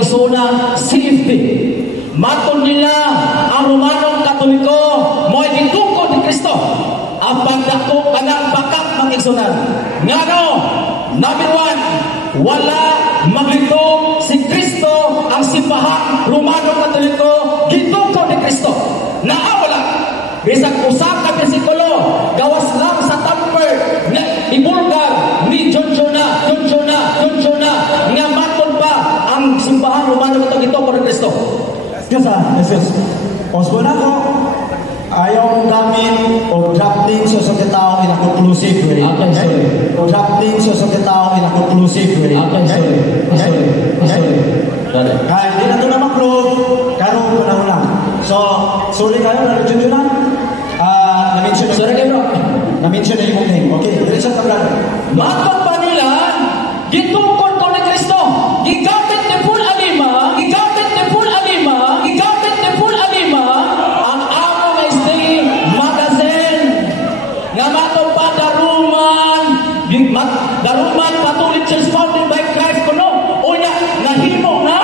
maisuna CFD. Maton nila ang Romanong Katoliko mo'y gitungkod ni Kristo. Ang pagdako kanang bakat mag-igsunan. Ngano? Number 1, wala maglitong si Kristo ang simbahan Romanong Katoliko gitungkod ni Kristo. Naawala. Bisag usa ka bersikulo gawas lang sa tamper na ibulgar ni John Jonah nga maton pa ang simbahan Romanong Katoliko gitungkod ni Kristo. Yes, yes. Osborne ako, ayaw mong gamit o drafting sa tao in a conclusive way. Okay? O drafting sa tao in a conclusive way. Okay? Kaya hindi na ito na mag-prove, karong panahon lang. So, sorry kayo, na-mention yun na? Na-mention na yung name. Okay, diretso ka lang. Matang pa nila, gitungkod ko ni Kristo. Gigamit ni Paul Alima, ang amo nga stay magazine. Nga matang pa Daruman Catholic Church founded by Christ kuno. Una, nahimo na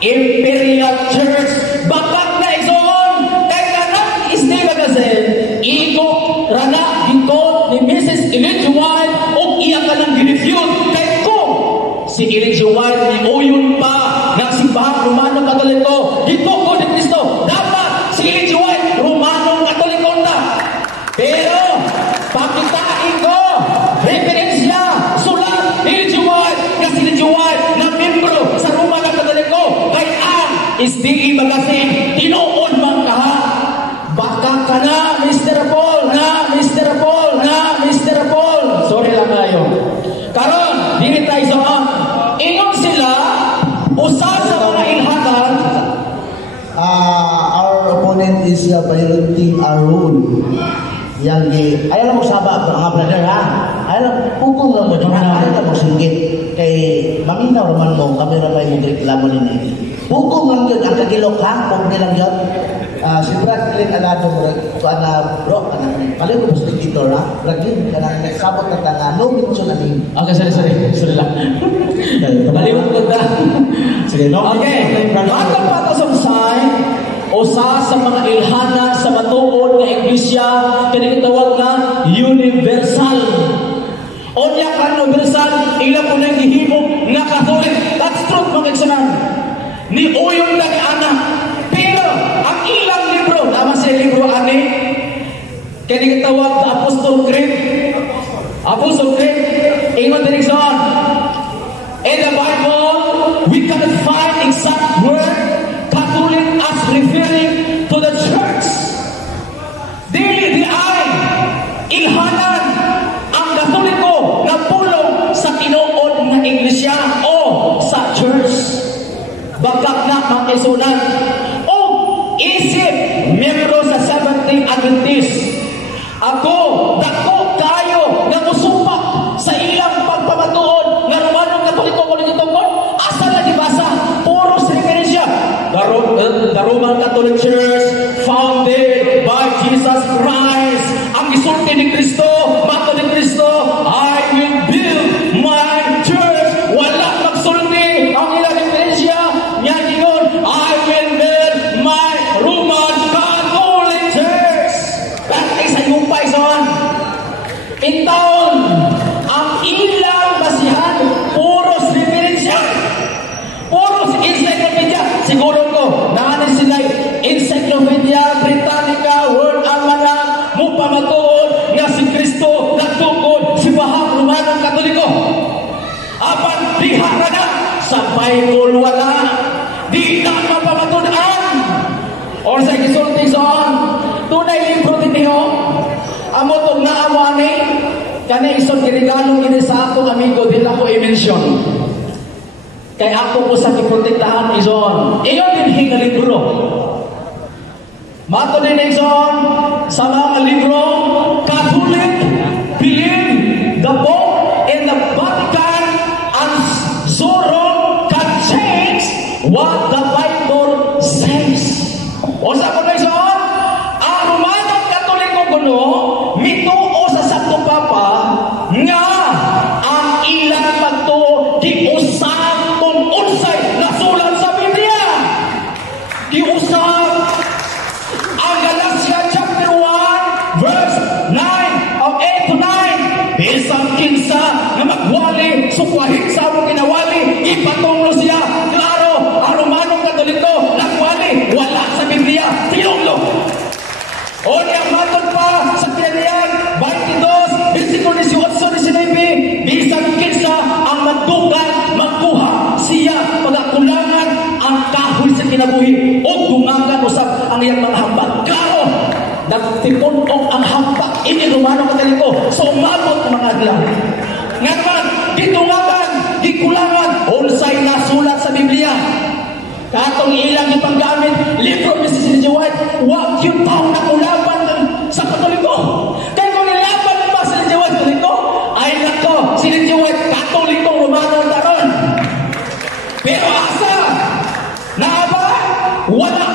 Imperial Church. Bakat na igsoon. Kaya ganang stay magazine. Iko, rana, gikot ni Mrs. Elijah White o iya ka ng ginifute. Kaya kung si Elijah White ni Oyon pa ng simbahan Romanong Katoliko gitungkod ni Kristo, dapat si Elijah White Romanong Katoliko na. Pero pakitain ko referensya sulat Elijah White kasi Elijah White na membro sa Romanong Katoliko kay ang SDE Magazine tinuod man kaha. Baka ka na Mr. Paul. Sorry lang kayo. Karon dili tayo sa ingon sila usa sa mga ilhanan. Our opponent is violating our rule. Yang ayaw lang mo saba mga brother ha. Ayaw lang pukong lang mo dyan. Ayaw lang mo singgit. Kay maminaw naman mo kami na may reklamo nini. Pukong lang yun ang kagilok ha. Pukong lang yun. Si Brad Clint Alado mo bro paling ko gusto dito ha. Lagi ka nang nagsabot na tanga. No mention na name. Okay, sorry lang. Baliwag ko na. Sige, no. Okay. Matang pa ito sa sign. Usa sa mga ilhana sa matuod nga iglesia kini gitawag na universal. Unya ka universal ila po nang gihimo nga Catholic. That's truth mga igsunan. Ni uyong na ni anak. Pero ang ilang libro, tama sa libro ani kini gitawag na Apostle Creed. Ingon din son. In the Bible, we cannot find exact word Catholic as referring to the church. Dili di ay ilhanan ang Katoliko na pulong sa tinuod nga iglesia o sa church. Bagak na makisunan o isip membro sa Seventh-day Adventist. Ako, dako kayo nga musumpak sa ilang pagpamatuod nga Romanong Katoliko ko nitungkod. Asa na dibasa? Puro referensya. The Roman Catholic Church founded by Jesus Christ. Ang isulti ni Kristo, mato ni Kristo, I will build my church. Wala magsulti ang ilang referensya. Nga gingon, I will build my Roman Catholic Church. At ay sa yumpay son. In taon, ang ilang basihan, puros referensya. Puros encyclopedia. Siguro ko, naanin sila Encyclopedia Britannica, World Almanac, mupamatuod nga si Kristo nagtungkod si Bahang Romanong Katoliko. Apan diha na sa Bible wala. Di na mapamatudan. Or sa kisulting son, tunay libro din niyo. Amo itong naawani, kana isang giniganong gini sa akong amigo, din ako i-mention. Kaya ako po sa kiprotektahan izon. Iyon din hinga libro. Mato din izon sa mga libro, Catholic believe the Pope in the Vatican and Zorro can change what the Bible says. O sa kung izon, ang Romanong Katoliko kuno, mituo sa Santo Papa, nga ang ilang pagtuo di usap unsay nasulat sa sukwahin sa among kinawali, ipatunglo siya. Klaro, ang Romanong Katoliko, nakwali, wala sa Biblia, tinunglo. O niyang matod pa sa Pinanian 22, versikulo 18-19, bisan kinsa ang magdugan, magkuha siya pagakulangan ang kahoy sa kinabuhi o dumangan usab ang iyang mga hambag. Klaro, nagtipon ang hambag ini Romano Katoliko so umabot mga adlaw. Nga naman, gitungagan, gikulangan, unsay nasulat sa Biblia. Katong ilang ipanggamit, libro ni Sister White, wag yung taong nakulaban sa Katoliko. Kaya kung nilaban mo ba sa Sister White Katoliko, ay nako, si Sister White, Katoliko, Romano taron. Pero asa, na ba? Wala.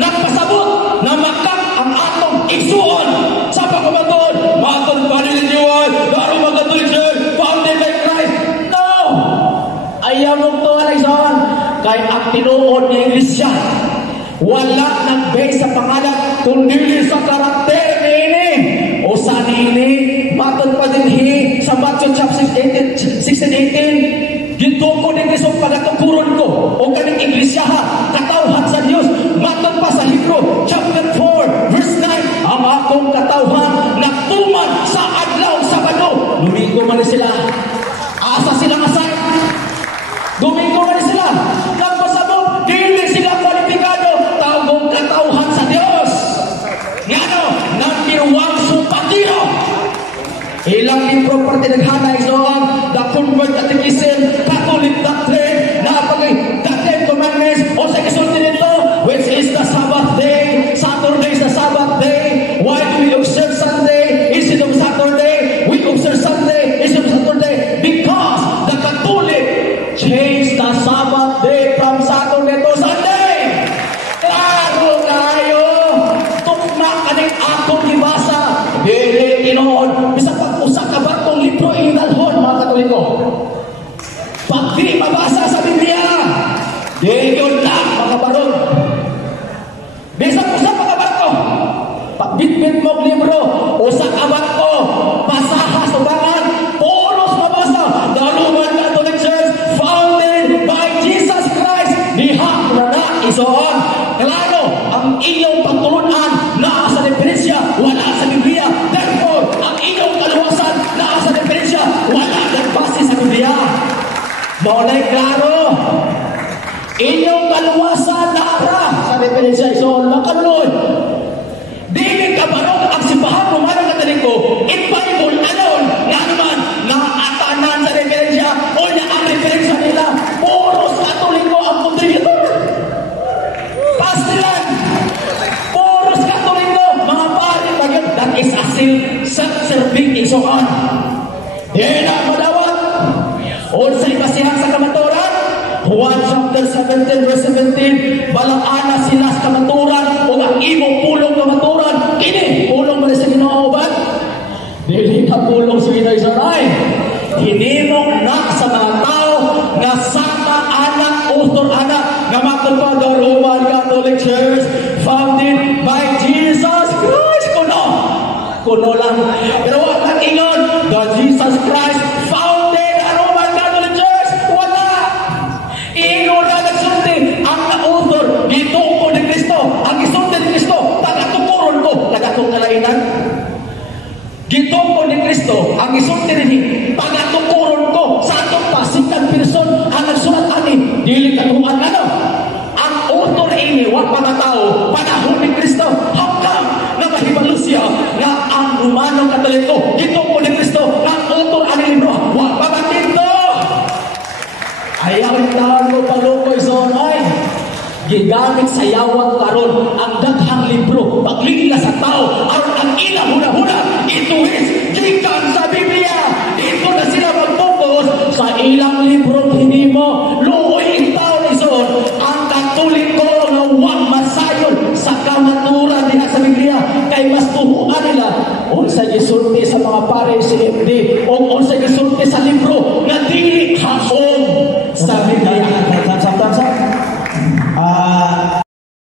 Nagpasabot na makak ang atong isuon sa pagkabaton. Matod pa ni Sister White, daro magkatulik siya, founded by Christ. No! Ayaw mo ito, Alexon. Kay ang tinuod ng Iglesia wala nag-base sa pangalan kundi sa karakter ni o sa nini matod pa din sa Matthew chapter 16-18 gituko ni Kristo pagatukuron ko o kaning Iglesia katawhan sa Dios. Matod pa sa Hebrew chapter 4 verse 9 ang akong katawhan nagtuman sa adlaw Sabado. Domingo man sila asa silang asay Domingo man sila nagpasabot, hindi sila kwalipikado, tawagong katauhan sa Diyos. Ngano, nagtiruwang supatiro. Ilang libro parte naghanay doon, The Convert Catechism, Catholic Doctrine, napagay, The Ten Commandments, o sa kasunod nito, which is the Sabbath day, Saturday is the Sabbath day, why do we observe Sunday instead of Saturday? We observe Sunday instead of Saturday because the Catholic change the Sabbath day from Saturday to Sunday. Klaro kayo. Tukma kaning akong gibasa. Dili tinuod. Bisa pag-usa ka ba itong libro ingalhon, mga Katoliko? Pag di mabasa sa Biblia, di yun lang, mga barog. Bisa usa pa ka ba ito? Pag bitbit mo libro, usa ka ba ito? Pasaha sa bangan, pulos mabasa. Daluman Catholic Church, founded by Jesus Christ. Diha na isoon. Klaro, ang inyong pagtulunan na sa diferensya, wala sa Biblia. Therefore, ang inyong kaluwasan na sa diferensya, wala nagbase sa Biblia. Molay klaro. Inyong kaluwasan na sa diferensya, isoon. Makalunod. Dili ka barog ang simbahan Romano Katoliko in Bible alone nga naman nakatanan sa referensya o na ang referensya nila puros Katoliko ang contributor. Pastilan puros Katoliko mga pari bagay that is a self-serving and so on. Di na madawat o sa ibasihan sa kamaturan Juan chapter 17 verse 17 balakana sila sa kamaturan o ang imong pulong kamaturan kini pulong ba sa Ginoo ba? Dili ka pulong sa Ginoo Israel. Hinimok na sa mga tao na sama anak ustor anak nga matupad the Roman Catholic Church founded by Jesus Christ. Kuno lang pero wag nang ingon the Jesus Christ founded the Roman Catholic Church. Wala ingon na nagsulti ang na-author gituko ni Kristo ang isulti ni Kristo pagatukuron ko nagatong kalainan gituko ni Kristo ang isulti ni pagatukuron ko sa atong pasikan person ang nagsulat ani dili katuan ano ang author ini wag mga tao panahon ni Kristo hanggang na mahibalo siya na ang Romano Katoliko gituko ni Kristo ang author ani libro wag pabatinto. Ayaw taon mo palukoy son ay gigamit sa yawat karon ang daghang libro pagligla sa tao aron ang ila huna-huna ito is gikan sa Biblia.